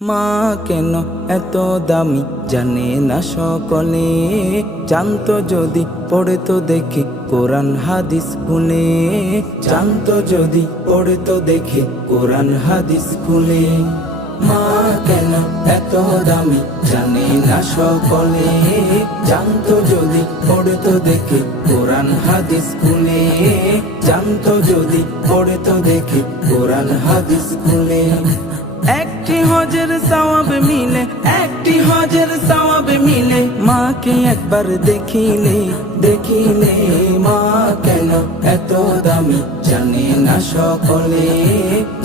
মা কেন এত দামি জানে না সকলে, জানতো যদি পড়ে তো দেখি কোরআন হাদিস খুলে, জানতো যদি পড়ে তো দেখি কোরআন হাদিস খুলে। মা কেন এত দামি জানে না সকলে, জানতো যদি পড়ে তো দেখি কোরআন হাদিস খুলে, জানতো যদি পড়ে তো দেখি কোরআন হাদিস খুলে। একটি হজের সওয়াব মিলে, একটি হজের সওয়াব মিলে, মাকে একবার দেখিলে, দেখিলে। মা কেন এত দামি জানে না সকলে,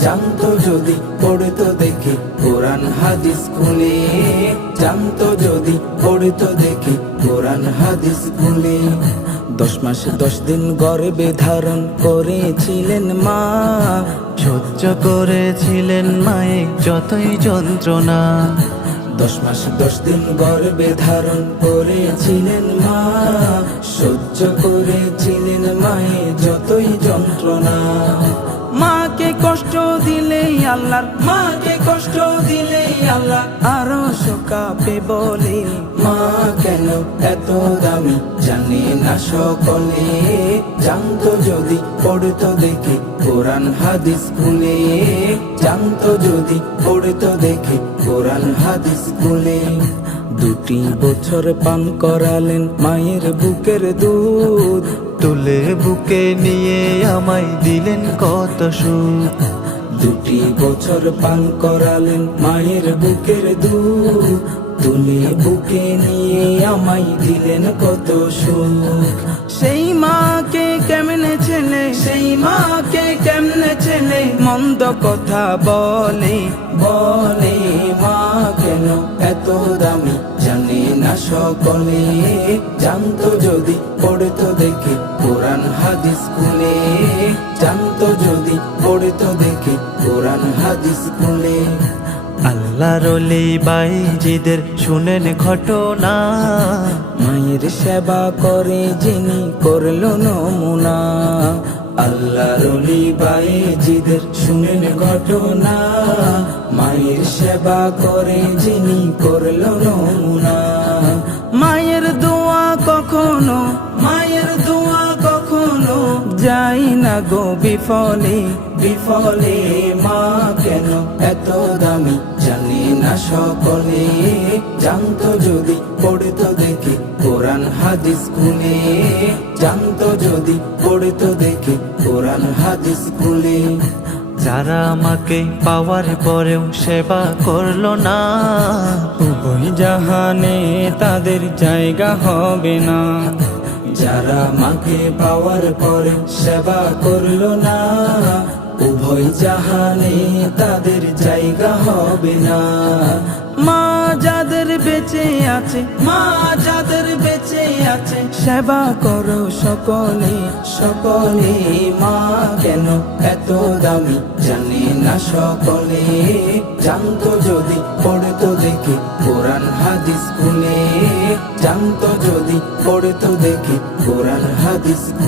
জানতো যদি পড়ে তো দেখি কোরআন হাদিস খুলে, জানতো যদি পড়ে তো দেখি কোরআন হাদিস খুলে। 10 মাস 10 দিন গর্ভে ধারণ করেছিলেন মা, সহ্য করেছিলেন মায়ে যতই যন্ত্রণা। 10 মাস 10 দিন গর্ভে ধারণ করেছিলেন মা, সহ্য করেছিলেন মায়ে যতই যন্ত্রণা। মাকে কষ্ট দিলেই আল্লাহর, মাকে কষ্ট দিলেই আল্লাহ আরো শোকাবে বলে। মা কেন এত দামি জানে না সকলে, জানতো যদি পড়ে তো দেখি কোরআন হাদিস খুলে, জানতো যদি পড়ে তো দেখি কোরআন হাদিস খুলে। 2 বছর পান করালেন মায়ের বুকের দুধ, তুলে বুকে নিয়ে আমায় দিলেন কত সুখ। 2 বছর পান করালেন মায়ের বুকের দুধ, তুলে বুকে নিয়ে আমায় দিলেন কত সুখ। সেই মাকে কেমনে ছেলে, সেই মাকে কেমনে ছেলে মন্দ কথা বলে, বলে। মা কেন এত দামি জানে না সকলে, জানতো যদি পড়ে তো দেখি কোরআন হাদিস খুলে, জানতো যদি পড়ে তো দেখি কোরআন হাদিস খুলে। আল্লাহর ওলি বাইজিদের শুনেন ঘটনা, মায়ের সেবা করে যিনি করলো নমুনা। আল্লাহর ওলি বাইজিদের শুনেন ঘটনা, মায়ের সেবা করে যিনি করলো নমুনা। মায়ের দোয়া কখনো, মায়ের দোয়া কখনো যাই না গো বিফলে, বিফলে। মা কেন এত দামি জানে না সকলে, জানতো যদি পড়ে তো দেখি কোরআন হাদিস খুলে, জানতো যদি পড়ে তো দেখি কোরআন হাদিস খুলে। যারা আমাকে পাওয়ার পরেও সেবা করলো না, উভয় জাহানে তাদের জায়গা হবে না। যারা মাকে পাওয়ার পরে সেবা করলো না, উভয় জাহানে তাদের জায়গা হবে না। মা যাদের বেঁচে আছে, মা যাদের বেঁচে আছে সেবা করো সকলে, সকলে। মা কেন এত দামি জানে না সকলে, জানতো যদি পড়ে তো দেখি কোরআন হাদিস খুলে, জানতো যদি পড়ে তো দেখি কোরআন হাদিস খুলে।